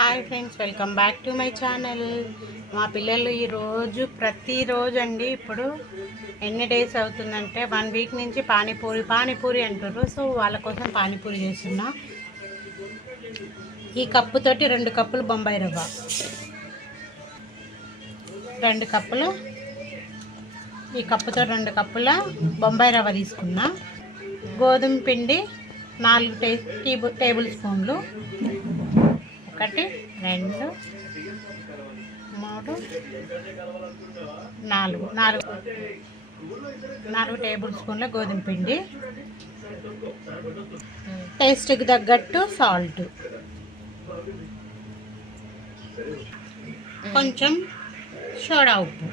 Hi friends, welcome back to my channel. మా పిల్లలు ఈరోజు ప్రతిరోజు అండి ఇప్పుడు ఎన్ని డేస్ అవుతుందంటే 1 వీక్ నుంచి పానీపూరి అంటారు. సో వాళ్ళ కోసం పానీపూరి చేస్తున్నా. ఈ కప్పుతోటి 2 కప్పులు బొంబాయి రవ్వ, 2 కప్పులు, ఈ కప్పుతో 2 కప్పుల బొంబాయి రవ్వ తీసుకున్నా. గోధుమ పిండి 4 టేబుల్ స్పూన్లు, 1 2 3 4 టేబుల్ స్పూన్ల గోధుమ పిండి, టేస్ట్కి తగ్గట్టు సాల్ట్, కొంచెం సోడా ఉప్పు.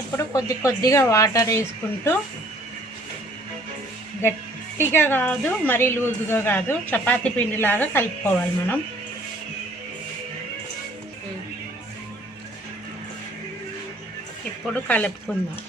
ఇప్పుడు కొద్దిగా వాటర్ వేసుకుంటూ, గట్టిగా కాదు మరీ లూజ్గా కాదు, చపాతీ పిండిలాగా కలుపుకోవాలి మనం. ఇప్పుడు కలుపుకుందాం.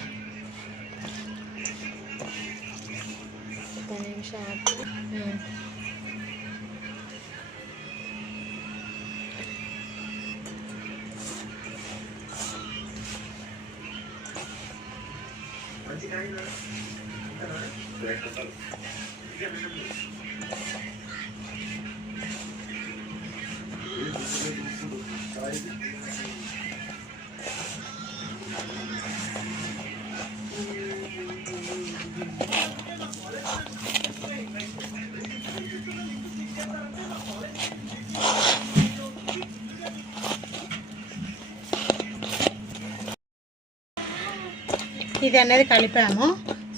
ఇది అనేది కలిపాము.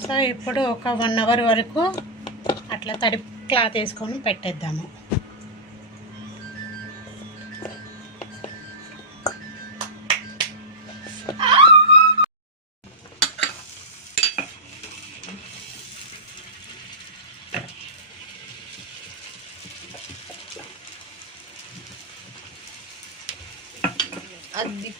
సో ఇప్పుడు ఒక 1 అవర్ వరకు అట్లా తడి క్లాత్ వేసుకొని పెట్టేద్దాము. అది